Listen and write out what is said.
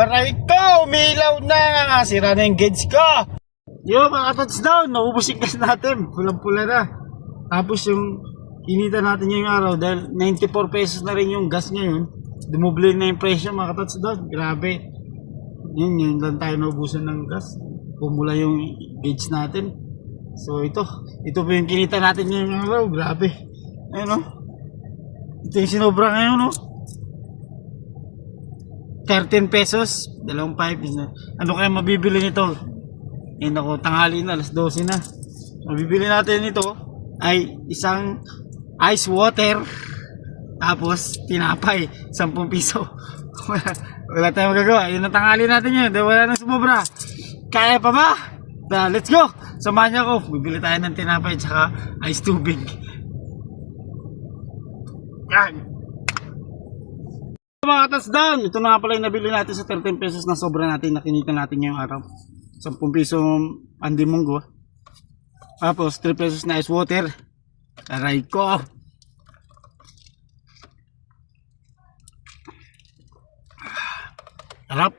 Aray ko, umilaw na. Sira na yung gauge ko. Yo, mga touchdown, naubos yung gas natin. Pulang-pula na. Tapos yung kinita natin ngayong araw dahil 94 pesos na rin yung gas ngayon. Dumuble na yung presyo, mga touchdown. Grabe. Yun lang tayo naubusan ng gas. Pumula yung gauge natin. So ito po yung kinita natin ngayong araw. Grabe. Ayun o. Ito yung sinobra ngayon o. 13 pesos, 2.5. Ano kaya mabibili nito? Ayun ako, tanghali na, alas 12 na. Mabibili natin nito ay isang ice water, tapos tinapay, 10 piso. Wala tayong magagawa. Yun ang tanghali natin yun. Wala nang sumobra. Kaya pa ba? Let's go! Samahan niyo ako. Bibili tayo ng tinapay at saka ice tubig. Yan! Mga touchdown, ito na nga pala yung nabili natin sa 13 pesos na sobra natin, nakinita natin ngayong araw. 10 piso andi munggo. Tapos 3 pesos na ice water. Aray ko. Harap.